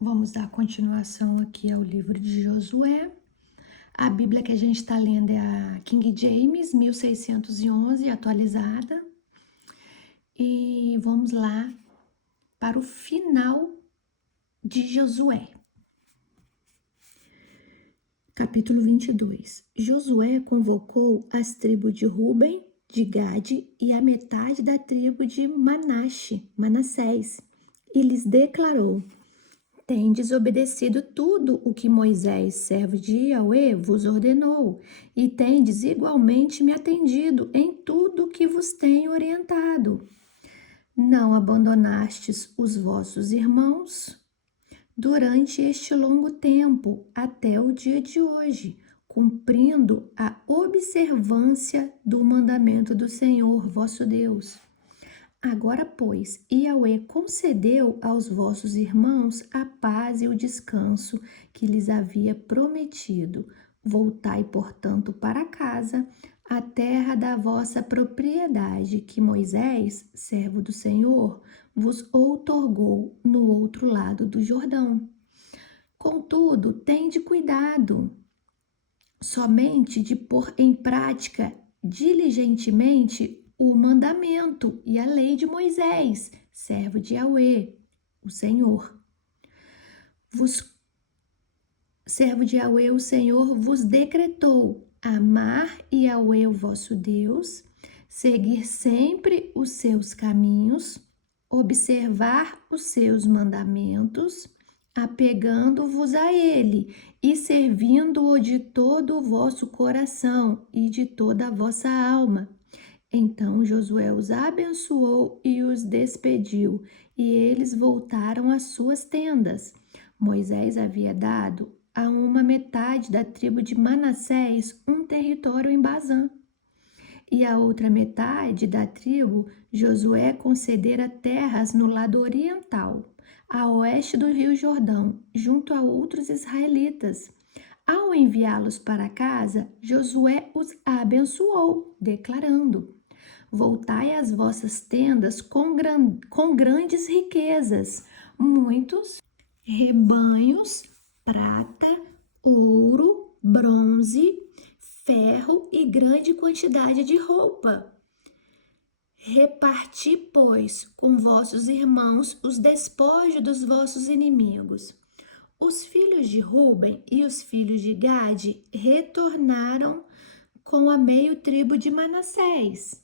Vamos dar continuação aqui ao livro de Josué. A Bíblia que a gente está lendo é a King James, 1611, atualizada. E vamos lá para o final de Josué. Capítulo 22. Josué convocou as tribos de Ruben, de Gade e a metade da tribo de Manassés, e lhes declarou: Tendes obedecido tudo o que Moisés, servo de Yahweh, vos ordenou, e tendes igualmente me atendido em tudo o que vos tenho orientado. Não abandonastes os vossos irmãos durante este longo tempo, até o dia de hoje, cumprindo a observância do mandamento do Senhor vosso Deus. Agora, pois, Yahweh concedeu aos vossos irmãos a paz e o descanso que lhes havia prometido. Voltai, portanto, para casa, a terra da vossa propriedade, que Moisés, servo do Senhor, vos outorgou no outro lado do Jordão. Contudo, tende cuidado somente de pôr em prática diligentemente o mandamento e a lei de Moisés, servo de Yahweh, o Senhor. Servo de Yahweh, o Senhor vos decretou amar Yahweh, o vosso Deus, seguir sempre os seus caminhos, observar os seus mandamentos, apegando-vos a ele e servindo-o de todo o vosso coração e de toda a vossa alma. Então Josué os abençoou e os despediu, e eles voltaram às suas tendas. Moisés havia dado a uma metade da tribo de Manassés um território em Bazã. E a outra metade da tribo, Josué concedera terras no lado oriental, a oeste do rio Jordão, junto a outros israelitas. Ao enviá-los para casa, Josué os abençoou, declarando: Voltai às vossas tendas com grandes riquezas, muitos rebanhos, prata, ouro, bronze, ferro e grande quantidade de roupa. Reparti, pois, com vossos irmãos os despojos dos vossos inimigos. Os filhos de Ruben e os filhos de Gade retornaram com a meio tribo de Manassés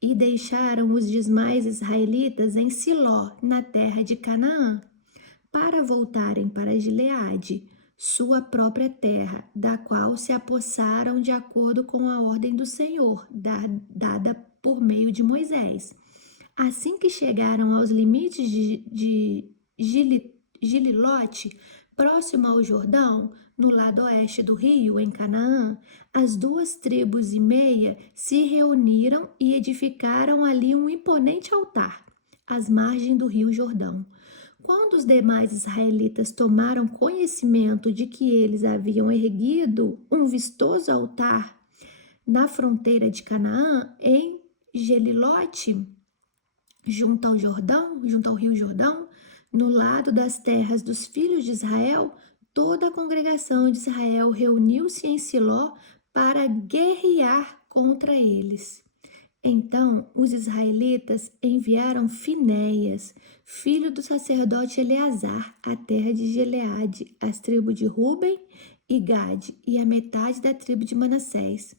e deixaram os demais israelitas em Siló, na terra de Canaã, para voltarem para Gileade, sua própria terra, da qual se apossaram de acordo com a ordem do Senhor, dada por meio de Moisés. Assim que chegaram aos limites de Gililote, próximo ao Jordão, no lado oeste do rio, em Canaã, as 2,5 tribos se reuniram e edificaram ali um imponente altar, às margens do rio Jordão. Quando os demais israelitas tomaram conhecimento de que eles haviam erguido um vistoso altar na fronteira de Canaã, em Gelilote, junto ao rio Jordão, no lado das terras dos filhos de Israel, toda a congregação de Israel reuniu-se em Siló para guerrear contra eles. Então os israelitas enviaram Finéias, filho do sacerdote Eleazar, à terra de Gileade, as tribos de Ruben e Gade e a metade da tribo de Manassés.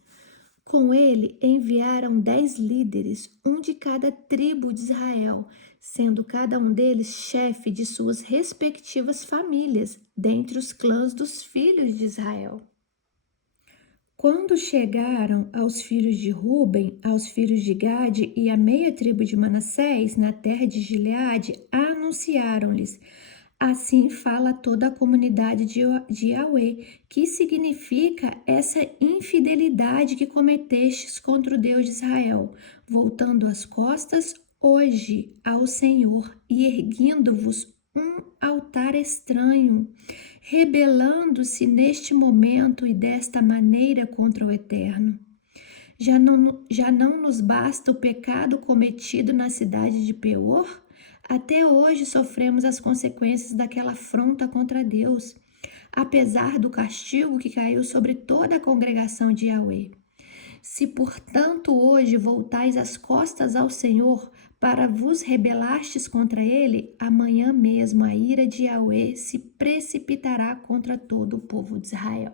Com ele enviaram 10 líderes, um de cada tribo de Israel, sendo cada um deles chefe de suas respectivas famílias, dentre os clãs dos filhos de Israel. Quando chegaram aos filhos de Ruben, aos filhos de Gade e à meia tribo de Manassés, na terra de Gileade, anunciaram-lhes: Assim fala toda a comunidade de Yahweh, que significa essa infidelidade que cometestes contra o Deus de Israel, voltando as costas hoje ao Senhor e erguendo-vos um altar estranho, rebelando-se neste momento e desta maneira contra o Eterno. Já não nos basta o pecado cometido na cidade de Peor? Até hoje sofremos as consequências daquela afronta contra Deus, apesar do castigo que caiu sobre toda a congregação de Yahweh. Se, portanto, hoje voltais as costas ao Senhor para vos rebelastes contra ele, amanhã mesmo a ira de Yahweh se precipitará contra todo o povo de Israel.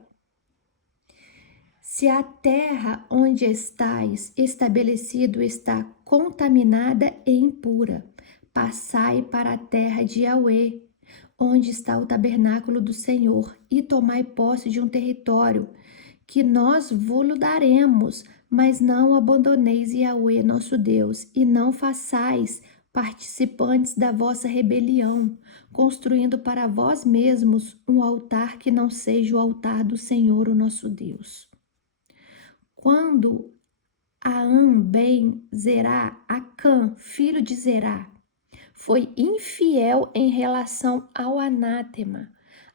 Se a terra onde estáis estabelecido está contaminada e impura, passai para a terra de Yahweh, onde está o tabernáculo do Senhor, e tomai posse de um território que nós vô-lo daremos, mas não abandoneis Yahweh nosso Deus, e não façais participantes da vossa rebelião, construindo para vós mesmos um altar que não seja o altar do Senhor, o nosso Deus. Quando Aam ben Zerá, Acã, filho de Zerá, foi infiel em relação ao anátema,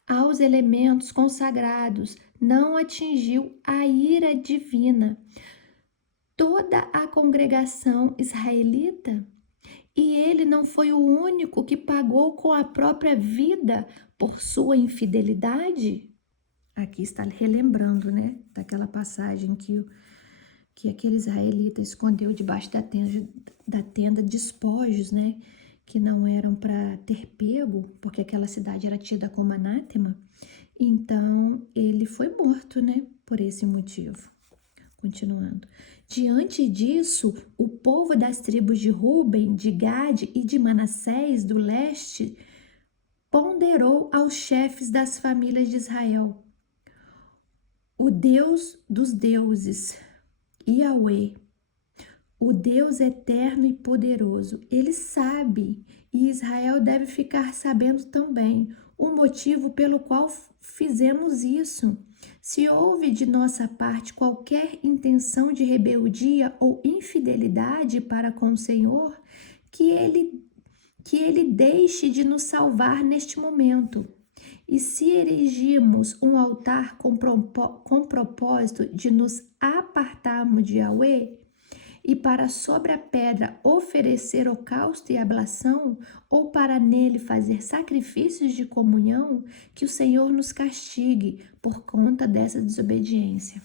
aos elementos consagrados, não atingiu a ira divina. Toda a congregação israelita, e ele não foi o único que pagou com a própria vida por sua infidelidade? Aqui está relembrando, né, daquela passagem que aquele israelita escondeu debaixo da tenda despojos, né, que não eram para ter pego, porque aquela cidade era tida como anátema. Então, ele foi morto, né, por esse motivo. Continuando. Diante disso, o povo das tribos de Ruben, de Gade e de Manassés, do leste, ponderou aos chefes das famílias de Israel: o Deus dos deuses, Yahweh, o Deus eterno e poderoso, ele sabe, e Israel deve ficar sabendo também, o motivo pelo qual fizemos isso. Se houve de nossa parte qualquer intenção de rebeldia ou infidelidade para com o Senhor, que ele deixe de nos salvar neste momento. E se erigimos um altar com propósito de nos apartarmos de Yahweh, e para sobre a pedra oferecer holocausto e ablação, ou para nele fazer sacrifícios de comunhão, que o Senhor nos castigue por conta dessa desobediência.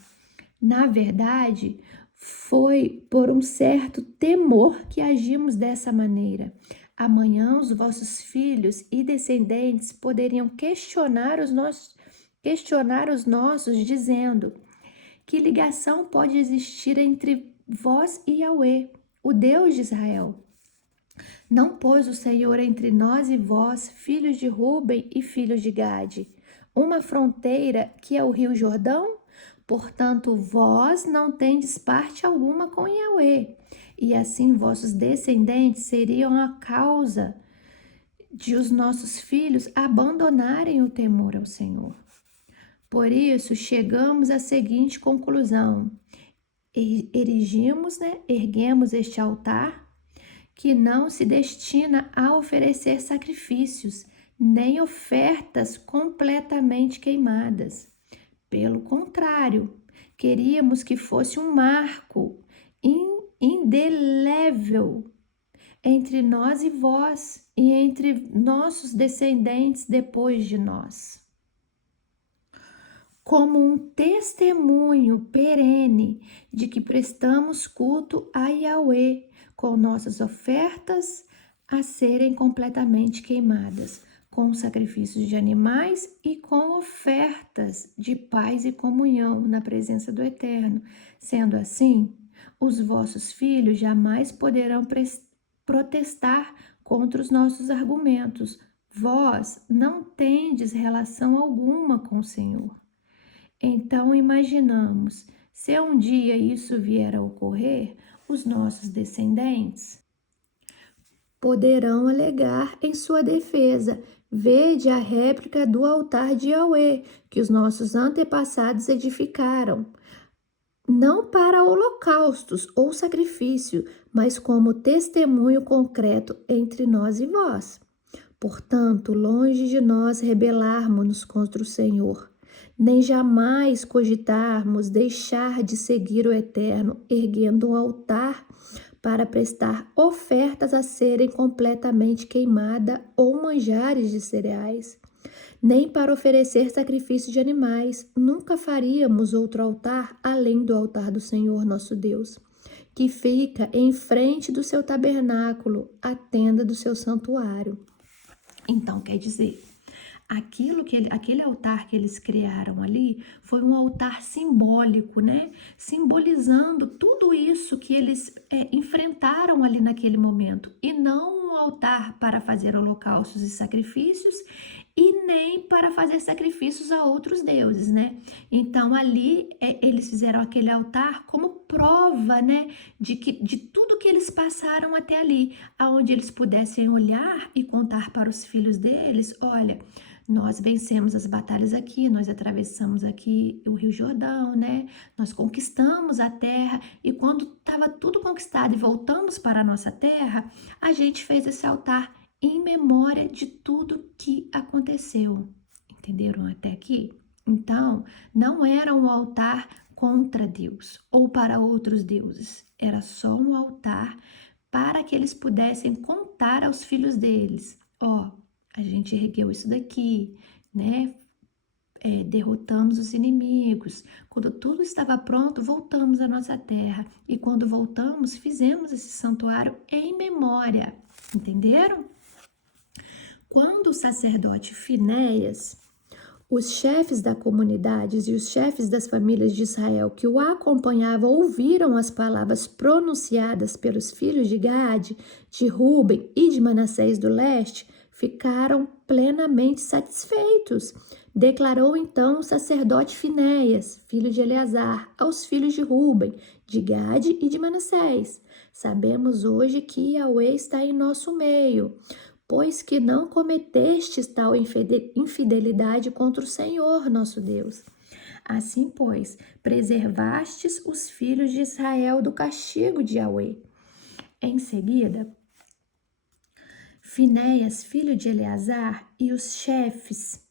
Na verdade, foi por um certo temor que agimos dessa maneira. Amanhã os vossos filhos e descendentes poderiam questionar os nossos, dizendo: que ligação pode existir entre vós e Yahweh, o Deus de Israel? Não pôs o Senhor entre nós e vós, filhos de Ruben e filhos de Gade, uma fronteira que é o rio Jordão? Portanto, vós não tendes parte alguma com Yahweh, e assim vossos descendentes seriam a causa de os nossos filhos abandonarem o temor ao Senhor. Por isso, chegamos à seguinte conclusão: erguemos este altar que não se destina a oferecer sacrifícios, nem ofertas completamente queimadas. Pelo contrário, queríamos que fosse um marco indelével entre nós e vós, e entre nossos descendentes depois de nós, como um testemunho perene de que prestamos culto a Yahweh, com nossas ofertas a serem completamente queimadas, com sacrifícios de animais e com ofertas de paz e comunhão na presença do Eterno. Sendo assim, os vossos filhos jamais poderão protestar contra os nossos argumentos. Vós não tendes relação alguma com o Senhor. Então imaginamos, se um dia isso vier a ocorrer, os nossos descendentes poderão alegar em sua defesa: vede a réplica do altar de Yahweh, que os nossos antepassados edificaram, não para holocaustos ou sacrifício, mas como testemunho concreto entre nós e vós. Portanto, longe de nós rebelarmos-nos contra o Senhor, nem jamais cogitarmos deixar de seguir o Eterno, erguendo um altar para prestar ofertas a serem completamente queimadas ou manjares de cereais, nem para oferecer sacrifício de animais. Nunca faríamos outro altar além do altar do Senhor nosso Deus, que fica em frente do seu tabernáculo, a tenda do seu santuário. Então, quer dizer, aquele altar que eles criaram ali foi um altar simbólico, né? Simbolizando tudo isso que eles enfrentaram ali naquele momento, e não um altar para fazer holocaustos e sacrifícios, e nem para fazer sacrifícios a outros deuses, né? Então ali eles fizeram aquele altar como prova, né, de tudo que eles passaram até ali, aonde eles pudessem olhar e contar para os filhos deles: olha, nós vencemos as batalhas aqui, nós atravessamos aqui o Rio Jordão, né? Nós conquistamos a terra, e quando estava tudo conquistado e voltamos para a nossa terra, a gente fez esse altar em memória de tudo que aconteceu. Entenderam até aqui? Então, não era um altar contra Deus ou para outros deuses. Era só um altar para que eles pudessem contar aos filhos deles: ó, a gente ergueu isso daqui, né? Derrotamos os inimigos. Quando tudo estava pronto, voltamos à nossa terra. E quando voltamos, fizemos esse santuário em memória. Entenderam? Quando o sacerdote Finéias, os chefes da comunidade e os chefes das famílias de Israel que o acompanhavam ouviram as palavras pronunciadas pelos filhos de Gade, de Ruben e de Manassés do leste, ficaram plenamente satisfeitos. Declarou então o sacerdote Finéias, filho de Eleazar, aos filhos de Ruben, de Gade e de Manassés: sabemos hoje que Yahweh está em nosso meio, pois que não cometestes tal infidelidade contra o Senhor nosso Deus. Assim, pois, preservastes os filhos de Israel do castigo de Yahweh. Em seguida, Finéias, filho de Eleazar, e os chefes,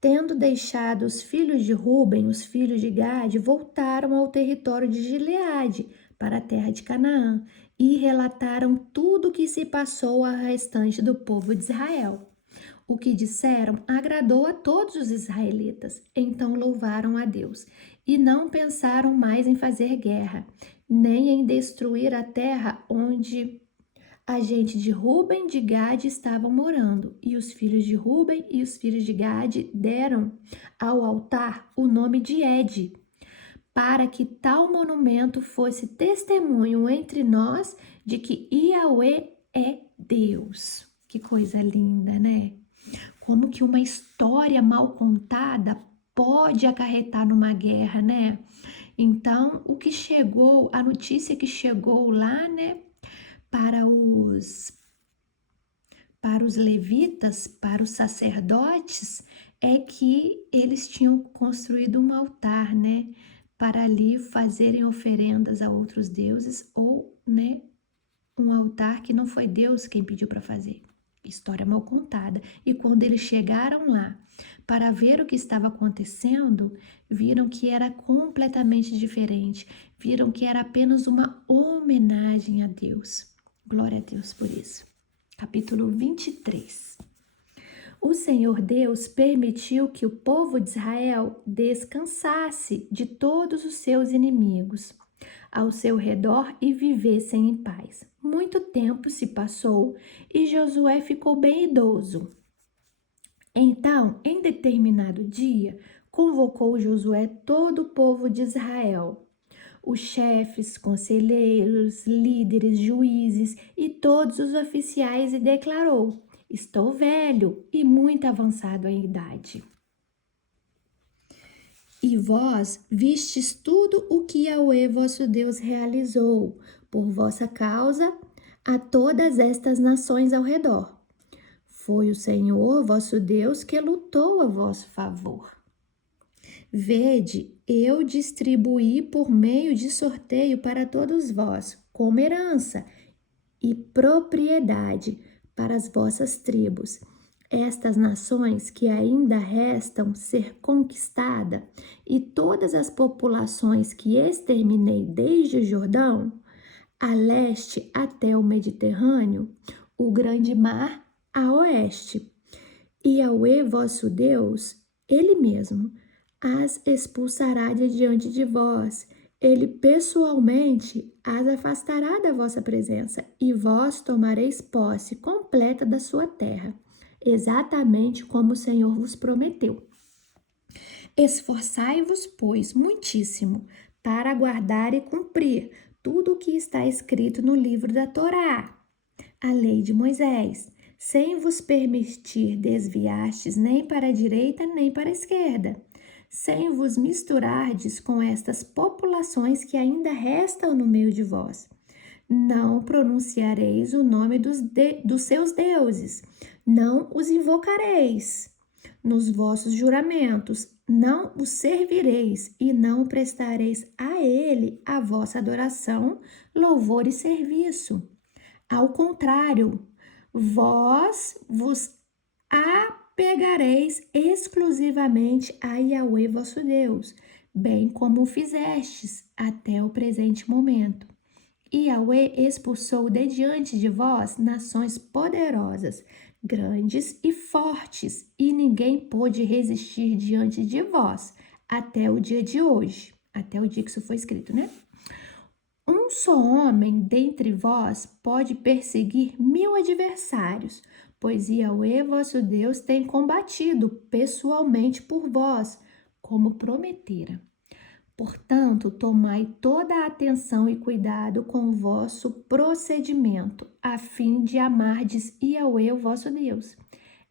tendo deixado os filhos de Ruben, os filhos de Gade, voltaram ao território de Gileade, para a terra de Canaã, e relataram tudo o que se passou ao restante do povo de Israel. O que disseram agradou a todos os israelitas, então louvaram a Deus, e não pensaram mais em fazer guerra, nem em destruir a terra onde a gente de Ruben, de Gade estavam morando. E os filhos de Ruben e os filhos de Gade deram ao altar o nome de Ed, para que tal monumento fosse testemunho entre nós de que Yahweh é Deus. Que coisa linda, né? Como que uma história mal contada pode acarretar numa guerra, né? Então, a notícia que chegou lá, né, para os levitas, para os sacerdotes, é que eles tinham construído um altar, né, para ali fazerem oferendas a outros deuses, ou, né, um altar que não foi Deus quem pediu para fazer. História mal contada. E quando eles chegaram lá para ver o que estava acontecendo, viram que era completamente diferente. Viram que era apenas uma homenagem a Deus. Glória a Deus por isso. Capítulo 23. O Senhor Deus permitiu que o povo de Israel descansasse de todos os seus inimigos ao seu redor e vivessem em paz. Muito tempo se passou e Josué ficou bem idoso. Então, em determinado dia, convocou Josué todo o povo de Israel, os chefes, conselheiros, líderes, juízes e todos os oficiais, e declarou: estou velho e muito avançado em idade. E vós vistes tudo o que Yahweh vosso Deus realizou por vossa causa a todas estas nações ao redor. Foi o Senhor vosso Deus que lutou a vosso favor. Vede, eu distribuí por meio de sorteio para todos vós, como herança e propriedade para as vossas tribos, estas nações que ainda restam ser conquistada, e todas as populações que exterminei desde o Jordão a leste até o Mediterrâneo, o grande mar a oeste. E Yahweh vosso Deus, ele mesmo, as expulsará de diante de vós. Ele pessoalmente as afastará da vossa presença, e vós tomareis posse completa da sua terra, exatamente como o Senhor vos prometeu. Esforçai-vos, pois, muitíssimo, para guardar e cumprir tudo o que está escrito no livro da Torá, a lei de Moisés, sem vos permitir desviastes nem para a direita nem para a esquerda, sem vos misturardes com estas populações que ainda restam no meio de vós. Não pronunciareis o nome dos seus deuses, não os invocareis nos vossos juramentos, não os servireis e não prestareis a ele a vossa adoração, louvor e serviço. Ao contrário, vós vos apegareis exclusivamente a Yahweh vosso Deus, bem como o fizestes até o presente momento. E Yahweh expulsou de diante de vós nações poderosas, grandes e fortes, e ninguém pôde resistir diante de vós até o dia de hoje, até o dia que isso foi escrito, né? Um só homem dentre vós pode perseguir 1000 adversários, pois Yahweh vosso Deus tem combatido pessoalmente por vós, como prometera. Portanto, tomai toda a atenção e cuidado com o vosso procedimento, a fim de amardes Yahweh, o vosso Deus.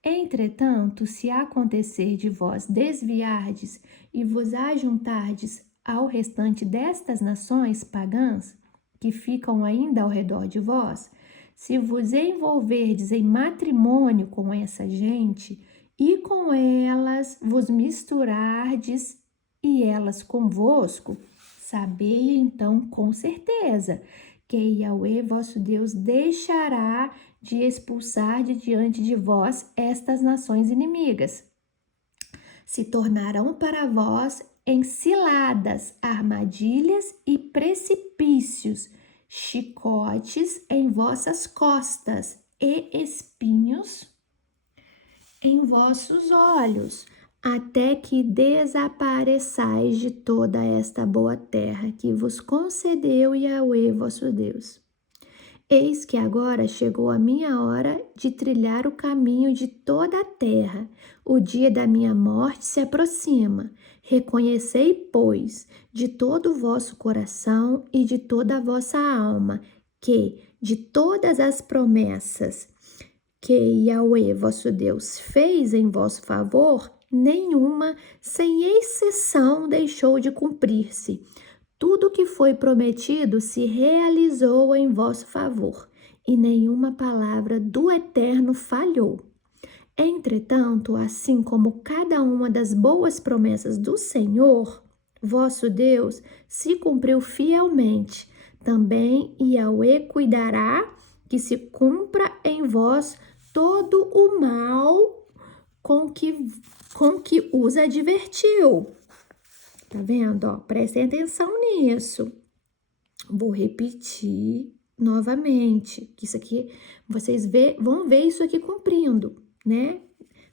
Entretanto, se acontecer de vós desviardes e vos ajuntardes ao restante destas nações pagãs, que ficam ainda ao redor de vós, se vos envolverdes em matrimônio com essa gente, e com elas vos misturardes, e elas convosco, sabei então com certeza que Yahweh vosso Deus deixará de expulsar de diante de vós estas nações inimigas. Se tornarão para vós enciladas, armadilhas e precipícios, chicotes em vossas costas e espinhos em vossos olhos, até que desapareçais de toda esta boa terra que vos concedeu Yahweh vosso Deus. Eis que agora chegou a minha hora de trilhar o caminho de toda a terra. O dia da minha morte se aproxima. Reconhecei, pois, de todo o vosso coração e de toda a vossa alma, que de todas as promessas que Yahweh vosso Deus fez em vosso favor, nenhuma, sem exceção, deixou de cumprir-se. Tudo que foi prometido se realizou em vosso favor, e nenhuma palavra do Eterno falhou. Entretanto, assim como cada uma das boas promessas do Senhor, vosso Deus, se cumpriu fielmente, também Yahweh cuidará que se cumpra em vós todo o mal com que os advertiu. Tá vendo? Ó, prestem atenção nisso. Vou repetir novamente, que isso aqui, vocês vão ver isso aqui cumprindo, né?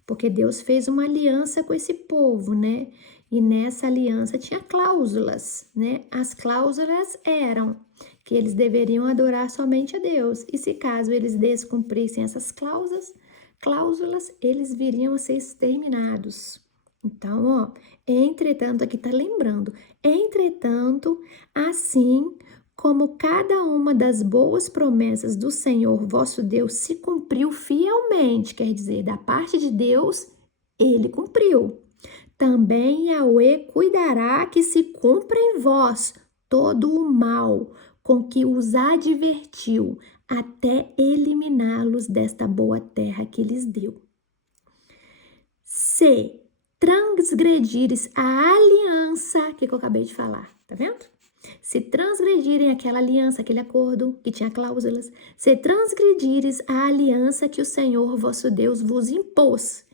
Porque Deus fez uma aliança com esse povo, né? E nessa aliança tinha cláusulas, né? As cláusulas eram que eles deveriam adorar somente a Deus. E se caso eles descumprissem essas cláusulas, eles viriam a ser exterminados. Então, ó, entretanto, aqui tá lembrando, entretanto, assim como cada uma das boas promessas do Senhor vosso Deus se cumpriu fielmente, quer dizer, da parte de Deus, ele cumpriu. Também Yahweh cuidará que se cumpra em vós todo o mal com que os advertiu, até eliminá-los desta boa terra que lhes deu. Se transgredires a aliança que eu acabei de falar, tá vendo? Se transgredirem aquela aliança, aquele acordo que tinha cláusulas, se transgredires a aliança que o Senhor vosso Deus vos impôs,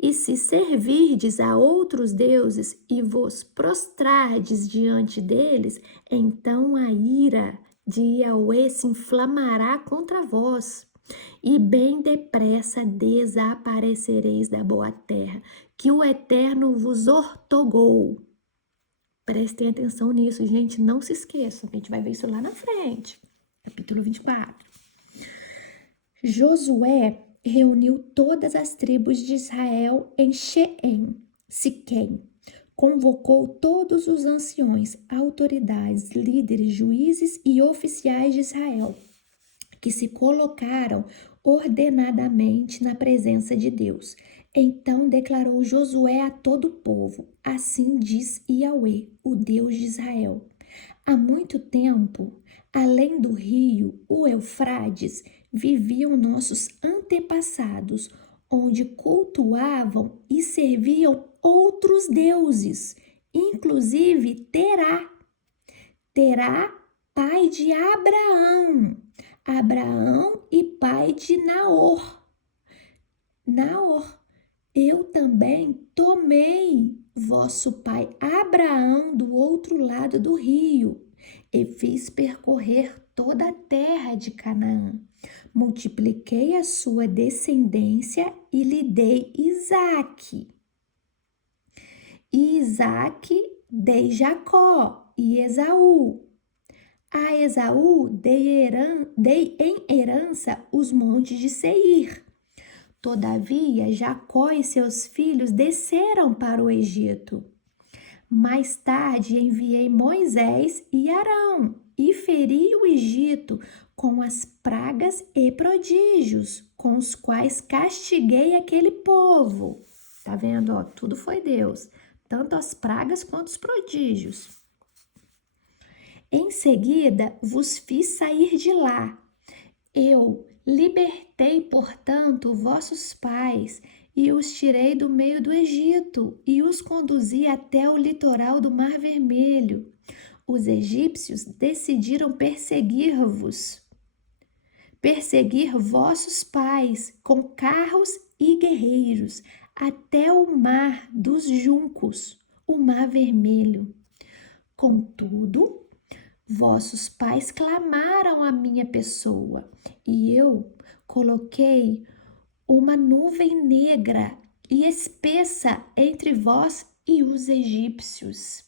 e se servirdes a outros deuses e vos prostrardes diante deles, então a ira de Yahweh se inflamará contra vós, e bem depressa desaparecereis da boa terra, que o Eterno vos ortogou. Prestem atenção nisso, gente, não se esqueçam, a gente vai ver isso lá na frente. Capítulo 24. Josué reuniu todas as tribos de Israel em Siquém, convocou todos os anciões, autoridades, líderes, juízes e oficiais de Israel, que se colocaram ordenadamente na presença de Deus. Então declarou Josué a todo o povo: assim diz Yahweh, o Deus de Israel. Há muito tempo, além do rio, o Eufrates, viviam nossos antepassados, onde cultuavam e serviam outros deuses, inclusive Terá. Terá, pai de Abraão. Abraão e pai de Naor. Eu também tomei vosso pai Abraão do outro lado do rio e fiz percorrer toda a terra de Canaã. Multipliquei a sua descendência e lhe dei Isaque. E Isaque dei Jacó e Esaú. A Esaú dei em herança os montes de Seir. Todavia, Jacó e seus filhos desceram para o Egito. Mais tarde enviei Moisés e Arão e feri o Egito com as pragas e prodígios, com os quais castiguei aquele povo. Tá vendo? Ó, tudo foi Deus, tanto as pragas quanto os prodígios. Em seguida, vos fiz sair de lá. Eu libertei, portanto, vossos pais e os tirei do meio do Egito e os conduzi até o litoral do Mar Vermelho. Os egípcios decidiram perseguir vossos pais com carros e guerreiros até o Mar dos Juncos, o Mar Vermelho. Contudo, vossos pais clamaram a minha pessoa, e eu coloquei uma nuvem negra e espessa entre vós e os egípcios.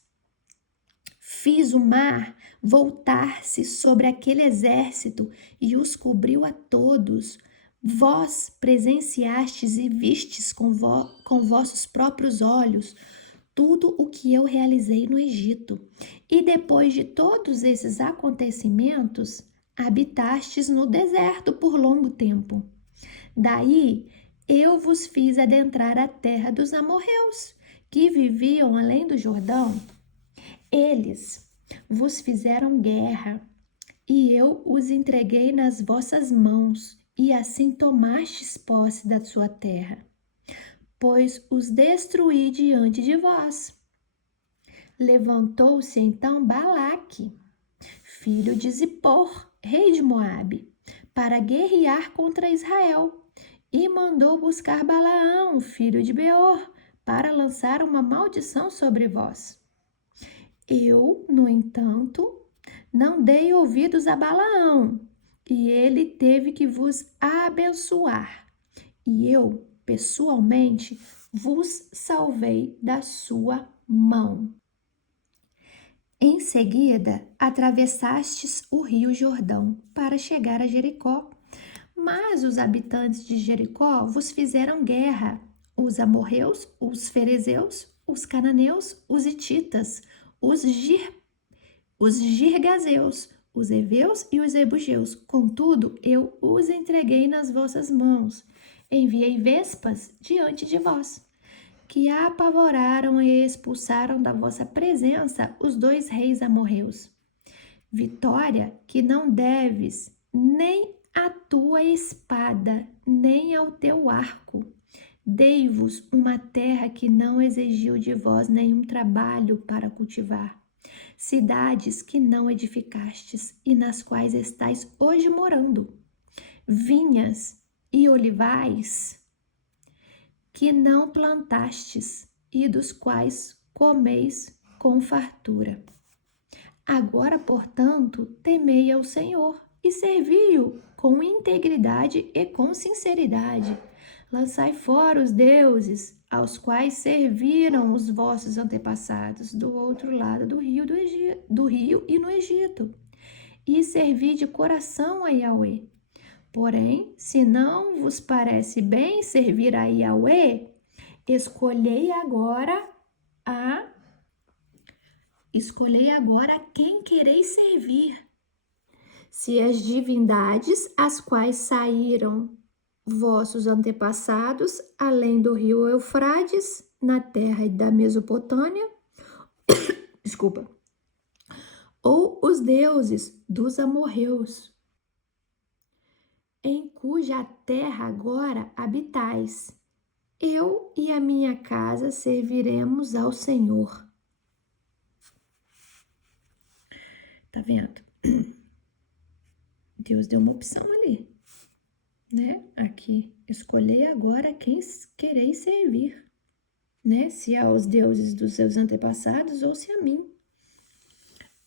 Fiz o mar voltar-se sobre aquele exército e os cobriu a todos. Vós presenciastes e vistes com vossos próprios olhos tudo o que eu realizei no Egito. E depois de todos esses acontecimentos, habitastes no deserto por longo tempo. Daí eu vos fiz adentrar a terra dos amorreus, que viviam além do Jordão. Eles vos fizeram guerra, e eu os entreguei nas vossas mãos, e assim tomastes posse da sua terra, pois os destruí diante de vós. Levantou-se então Balaque, filho de Zippor, rei de Moabe, para guerrear contra Israel, e mandou buscar Balaão, filho de Beor, para lançar uma maldição sobre vós. Eu, no entanto, não dei ouvidos a Balaão, e ele teve que vos abençoar. E eu, pessoalmente, vos salvei da sua mão. Em seguida, atravessastes o rio Jordão para chegar a Jericó. Mas os habitantes de Jericó vos fizeram guerra, os amorreus, os ferezeus, os cananeus, os hititas, os girgazeus, os heveus e os jebuseus. Contudo, eu os entreguei nas vossas mãos. Enviei vespas diante de vós, que apavoraram e expulsaram da vossa presença os 2 reis amorreus. Vitória que não deves nem à tua espada, nem ao teu arco. Dei-vos uma terra que não exigiu de vós nenhum trabalho para cultivar, cidades que não edificastes e nas quais estáis hoje morando, vinhas e olivais que não plantastes e dos quais comeis com fartura. Agora, portanto, temei ao Senhor e servi-o com integridade e com sinceridade. Lançai fora os deuses aos quais serviram os vossos antepassados do outro lado do rio e no Egito, e servi de coração a Yahweh. Porém, se não vos parece bem servir a Yahweh, escolhei agora a quem quereis servir. Se as divindades as quais saíram vossos antepassados, além do rio Eufrates, na terra da Mesopotâmia, desculpa, ou os deuses dos amorreus, em cuja terra agora habitais. Eu e a minha casa serviremos ao Senhor. Tá vendo? Deus deu uma opção ali, né? Aqui, escolhei agora quem quereis servir, né? Se aos deuses dos seus antepassados ou se a mim.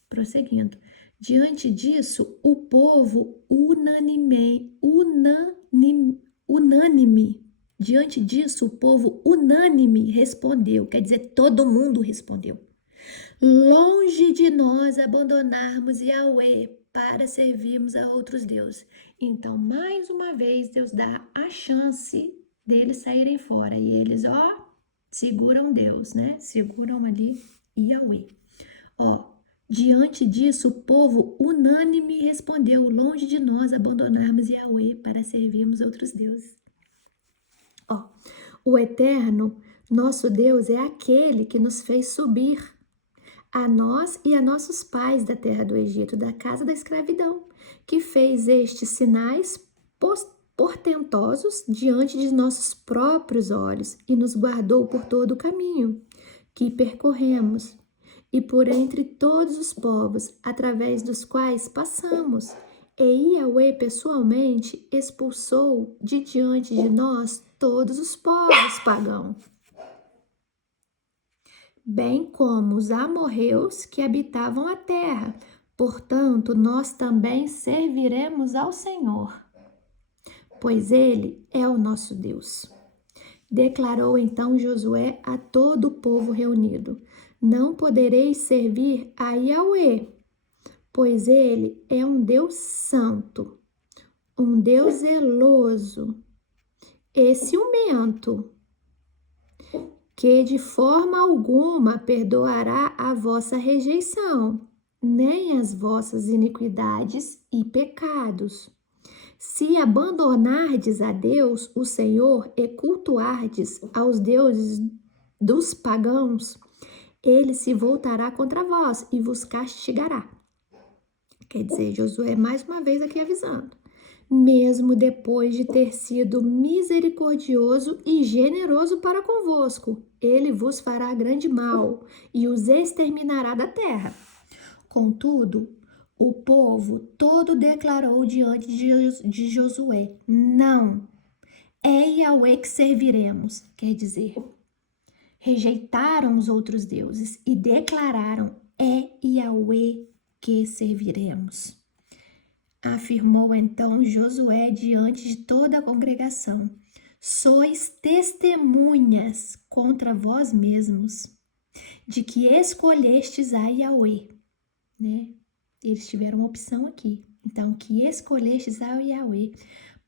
Prosseguindo. Diante disso, o povo diante disso, o povo unânime respondeu, quer dizer, todo mundo respondeu. Longe de nós abandonarmos Yahweh para servirmos a outros deuses. Então, mais uma vez, Deus dá a chance deles saírem fora. E eles, seguram Deus, né? Seguram ali Yahweh. Diante disso, o povo unânime respondeu, longe de nós abandonarmos Yahweh para servirmos outros deuses. O Eterno, nosso Deus, é aquele que nos fez subir a nós e a nossos pais da terra do Egito, da casa da escravidão, que fez estes sinais portentosos diante de nossos próprios olhos e nos guardou por todo o caminho que percorremos e por entre todos os povos através dos quais passamos. E Yahweh pessoalmente expulsou de diante de nós todos os povos pagãos, bem como os amorreus que habitavam a terra. Portanto, nós também serviremos ao Senhor, pois Ele é o nosso Deus. Declarou então Josué a todo o povo reunido: não podereis servir a Yahweh, pois Ele é um Deus santo, um Deus zeloso e ciumento, que de forma alguma perdoará a vossa rejeição, nem as vossas iniquidades e pecados. Se abandonardes a Deus, o Senhor, e cultuardes aos deuses dos pagãos, ele se voltará contra vós e vos castigará. Quer dizer, Josué mais uma vez aqui avisando. Mesmo depois de ter sido misericordioso e generoso para convosco, ele vos fará grande mal e os exterminará da terra. Contudo, o povo todo declarou diante de Josué: não, é Yahweh que serviremos. Quer dizer, rejeitaram os outros deuses e declararam: é Yahweh que serviremos. Afirmou então Josué diante de toda a congregação: sois testemunhas contra vós mesmos de que escolhestes a Yahweh, né? Eles tiveram uma opção aqui. Então, que escolhestes a Yahweh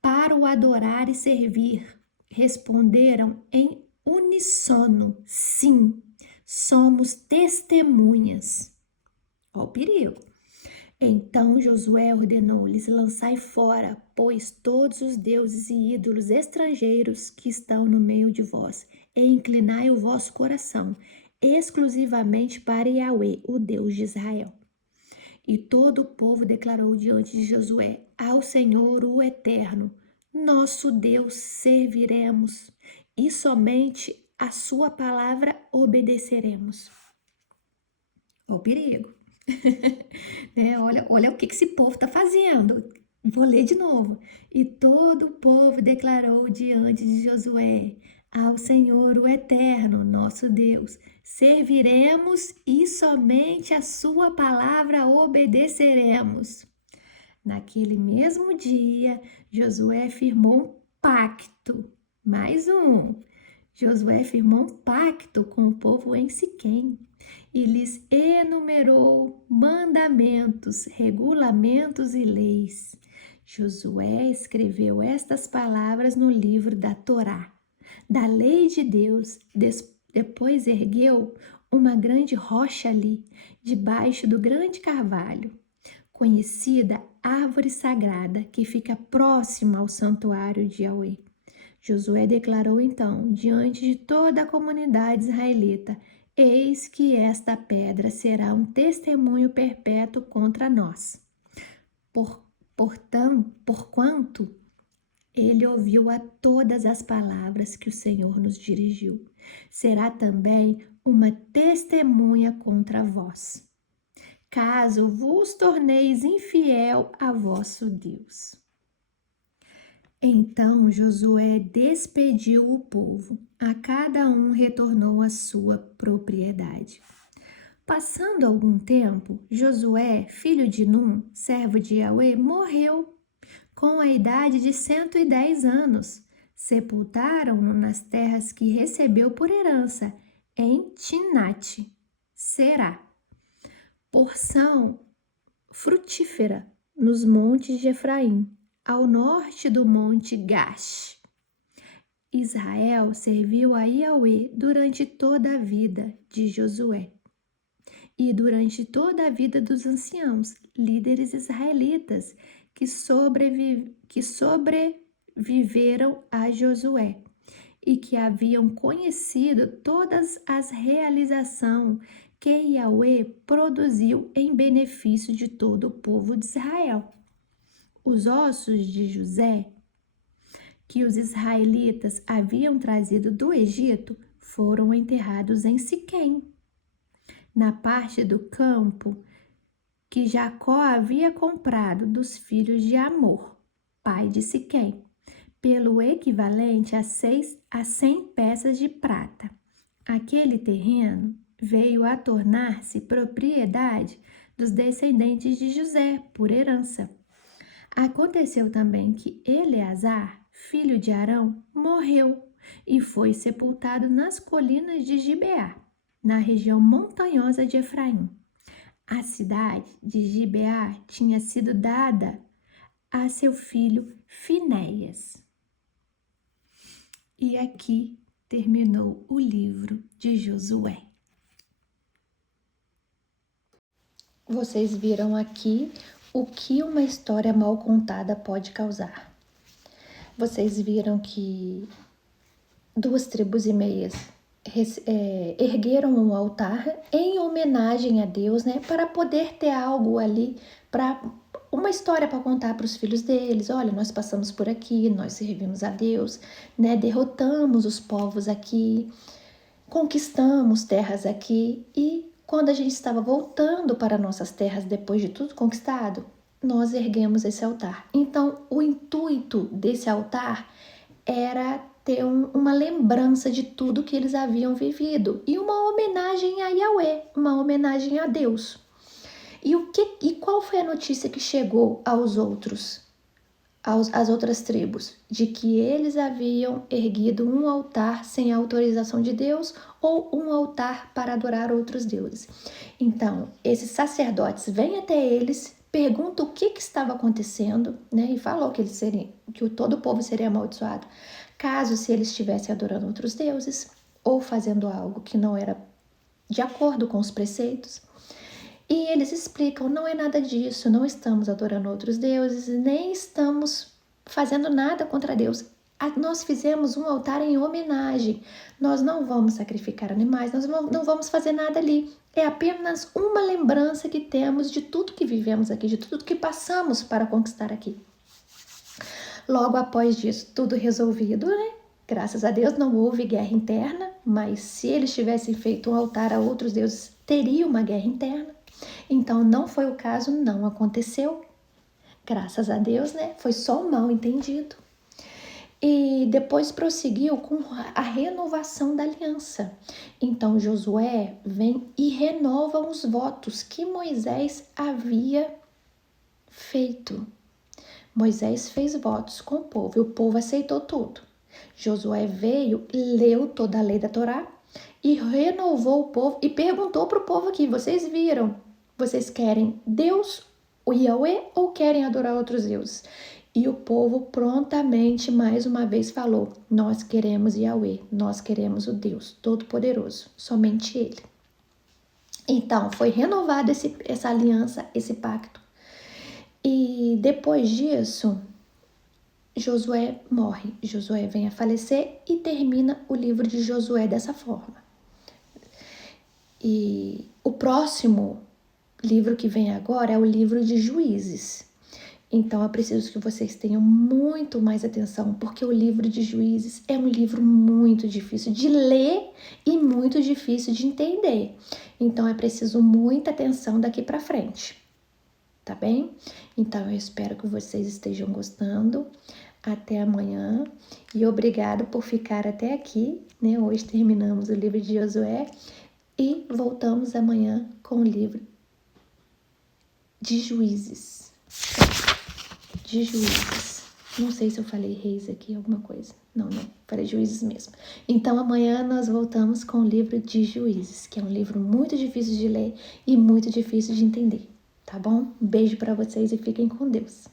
para o adorar e servir. Responderam em uníssono: sim, somos testemunhas. Ó o perigo. Então Josué ordenou-lhes: lançai fora, pois, todos os deuses e ídolos estrangeiros que estão no meio de vós, e inclinai o vosso coração exclusivamente para Yahweh, o Deus de Israel. E todo o povo declarou diante de Josué: ao Senhor, o Eterno, nosso Deus, serviremos, e somente a sua palavra obedeceremos. Ó o perigo. Né? Olha o que esse povo está fazendo. Vou ler de novo. E todo o povo declarou diante de Josué: Ao Senhor, o Eterno, nosso Deus, serviremos e somente a sua palavra obedeceremos. Naquele mesmo dia, Josué firmou um pacto. Mais um. Josué firmou um pacto com o povo em Siquém e lhes enumerou mandamentos, regulamentos e leis. Josué escreveu estas palavras no livro da Torá, da lei de Deus. Depois ergueu uma grande rocha ali, debaixo do grande carvalho, conhecida árvore sagrada, que fica próxima ao santuário de Yahweh. Josué declarou então, diante de toda a comunidade israelita: eis que esta pedra será um testemunho perpétuo contra nós. Porquanto ele ouviu a todas as palavras que o Senhor nos dirigiu, será também uma testemunha contra vós, caso vos torneis infiel a vosso Deus. Então Josué despediu o povo, a cada um retornou à sua propriedade. Passando algum tempo, Josué, filho de Num, servo de Yahweh, morreu com a idade de 110 anos. Sepultaram-no nas terras que recebeu por herança, em Timnate Será, porção frutífera nos montes de Efraim, ao norte do monte Gash. Israel serviu a Yahweh durante toda a vida de Josué e durante toda a vida dos anciãos, líderes israelitas que sobreviveram a Josué e que haviam conhecido todas as realizações que Yahweh produziu em benefício de todo o povo de Israel. Os ossos de José, que os israelitas haviam trazido do Egito, foram enterrados em Siquém, na parte do campo que Jacó havia comprado dos filhos de Amor, pai de Siquém, pelo equivalente a 100 peças de prata. Aquele terreno veio a tornar-se propriedade dos descendentes de José por herança. Aconteceu também que Eleazar, filho de Arão, morreu e foi sepultado nas colinas de Gibeá, na região montanhosa de Efraim. A cidade de Gibeá tinha sido dada a seu filho Finéias. E aqui terminou o livro de Josué. Vocês viram aqui o que uma história mal contada pode causar. Vocês viram que 2,5 tribos ergueram um altar em homenagem a Deus, né, para poder ter algo ali, para uma história para contar para os filhos deles. Olha, nós passamos por aqui, nós servimos a Deus, né, derrotamos os povos aqui, conquistamos terras aqui, e quando a gente estava voltando para nossas terras depois de tudo conquistado, nós erguemos esse altar. Então, o intuito desse altar era ter uma lembrança de tudo que eles haviam vivido e uma homenagem a Yahweh, uma homenagem a Deus. E qual foi a notícia que chegou aos outros, às outras tribos? De que eles haviam erguido um altar sem a autorização de Deus ou um altar para adorar outros deuses. Então, esses sacerdotes vêm até eles, perguntam o que estava acontecendo, né? E falou que todo o povo seria amaldiçoado caso se eles estivessem adorando outros deuses ou fazendo algo que não era de acordo com os preceitos. E eles explicam, não é nada disso, não estamos adorando outros deuses, nem estamos fazendo nada contra Deus. Nós fizemos um altar em homenagem, nós não vamos sacrificar animais, nós não vamos fazer nada ali. É apenas uma lembrança que temos de tudo que vivemos aqui, de tudo que passamos para conquistar aqui. Logo após isso, tudo resolvido, né? Graças a Deus não houve guerra interna, mas se eles tivessem feito um altar a outros deuses, teria uma guerra interna. Então não foi o caso, não aconteceu. Graças a Deus, né? Foi só um mal entendido. E depois prosseguiu com a renovação da aliança. Então Josué vem e renova os votos que Moisés havia feito. Moisés fez votos com o povo e o povo aceitou tudo. Josué veio, leu toda a lei da Torá e renovou o povo e perguntou para o povo aqui: vocês viram? Vocês querem Deus, o Yahweh, ou querem adorar outros deuses? E o povo prontamente, mais uma vez, falou: nós queremos Yahweh, nós queremos o Deus Todo-Poderoso, somente Ele. Então, foi renovada essa aliança, esse pacto. E depois disso, Josué morre. Josué vem a falecer e termina o livro de Josué dessa forma. E o próximo livro que vem agora é o livro de Juízes. Então, eu preciso que vocês tenham muito mais atenção, porque o livro de Juízes é um livro muito difícil de ler e muito difícil de entender. Então, é preciso muita atenção daqui para frente, tá bem? Então, eu espero que vocês estejam gostando. Até amanhã e obrigado por ficar até aqui, né? Hoje terminamos o livro de Josué e voltamos amanhã com o livro de Juízes. De Juízes. Não sei se eu falei reis aqui, alguma coisa. Não, falei Juízes mesmo. Então amanhã nós voltamos com o livro de Juízes, que é um livro muito difícil de ler e muito difícil de entender, tá bom? Um beijo para vocês e fiquem com Deus.